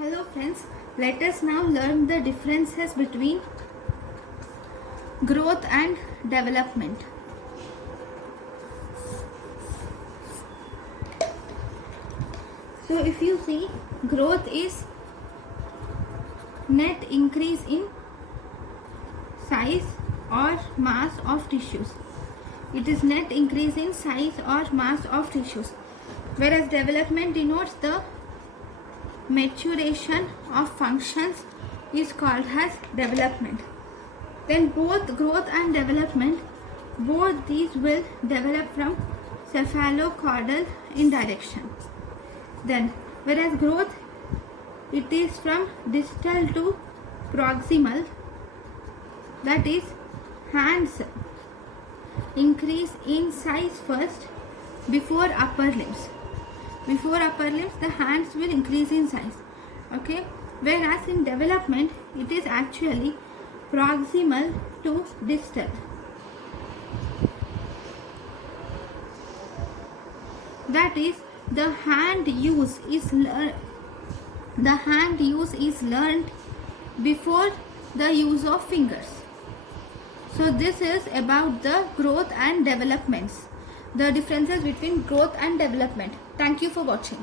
Hello friends, let us now learn the differences between growth and development. So if you see, growth is net increase in size or mass of tissues. It is net increase in size or mass of tissues, whereas development denotes the maturation of functions is called as development. Then both growth and development, both these will develop from cephalocaudal in direction. Then whereas growth, it is from distal to proximal, that is hands increase in size first before upper limbs. Before upper limbs, the hands will increase in size. Okay, whereas in development, it is actually proximal to distal. That is, the hand use is learned before the use of fingers. So this is about the growth and developments, the differences between growth and development. Thank you for watching.